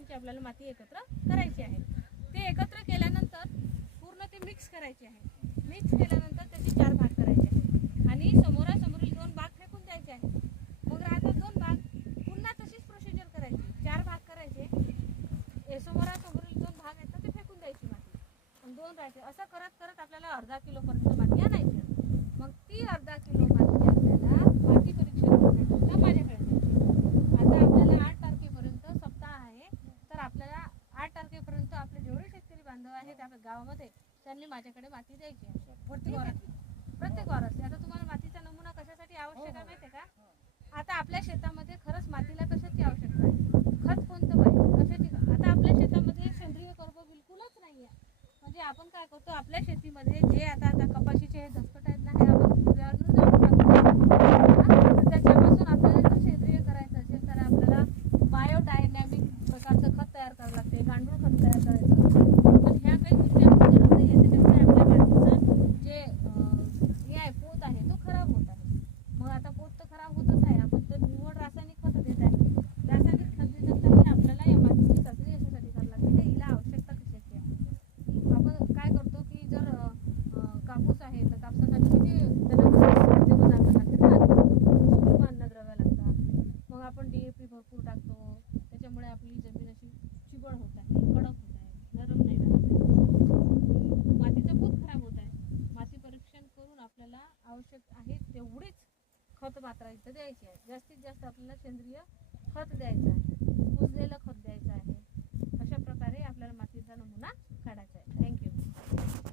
घटकांची आपल्याला माती एकत्र करायची आहे. ते एकत्र केल्यानंतर पूर्ण ते मिक्स करायचे आहे. मिक्स केल्यानंतर त्याचे 4 भाग करायचे आहेत आणि समोरासमोरील 2 भाग फेकून द्यायचे आहेत. मग राहतात 2 भाग, पुन्हा तशीच प्रोसिजर करायची. 4 भाग करायचे, समोरासमोरील 2 भाग आहेत ते फेकून द्यायची माती, आणि 2 राहायचे. असं करत करत आपल्याला अर्धा किलोपर्यंत माती आणायची. मग ती अर्धा किलो माती आपल्याला माती परीक्षण करण्याकरता माझ्याकडे द्यायची. आता आपल्याला 8 तारखेपर्यंत सप्ताह आहे, तर आपल्याला 8 तारखेपर्यंत आपले जेवढे शेतकरी बांधव आहेत आपल्या गावामध्ये त्यांनी माझ्याकडे माती द्यायची आहे. प्रत्येक वाराची. आता तुम्हाला मातीचा नमुना कशासाठी आवश्यक आहे माहिती आहे का? आता आपल्या शेतामध्ये खरंच मातीला कशाची आवश्यकता आहे? खत कोणतं पाहिजे, कशाची? आता आपल्या शेतामध्ये सेंद्रिय कर्ब बिलकुलच नाही आहे. म्हणजे आपण काय करतो, आपल्या शेतीमध्ये जे आता कपाशीचे हे दसकट आहेत ना, हे आपण जाऊन टाकतो. त्याच्यापासून आपल्याला जर सेंद्रिय करायचं असेल तर आपल्याला बायोडायनॅमिक प्रकारचं खत तयार करावं लागते, गांडूळ खत तयार करायचं असते. पण ह्या काही गोष्टी आपण करत नाही आहे, त्याच्यामुळे आपल्या मातीचं जे हे आहे, पोत आहे तो खराब होत आहे. मग आता पोत तर खराब होतच आहे, आपण तर निव्वळ रासायनिक खत देत आहे. रासायनिक खत देत असताना आपल्याला या मातीची चाचणी याच्यासाठी करावी लागते की हिला आवश्यकता कशाची आहे. आपण काय करतो की जर कापूस आहे तर कापसासाठी किती अन्नद्रव्य लागतात. मग आपण DAP भरपूर टाकतो, त्याच्यामुळे आपली जमीन अशी चिबळ होत आहे, कडक होत आहे, नरम नाही राहत आहे, मातीचा पोत खराब होत आहे. माती परीक्षण करून आपल्याला आवश्यक आहे तेवढीच खत मात्रा इथं द्यायची आहे. जास्तीत जास्त आपल्याला सेंद्रिय खत द्यायचं आहे, कुजलेलं खत द्यायचं आहे. अशा प्रकारे आपल्याला मातीचा नमुना काढायचा आहे. थँक्यू.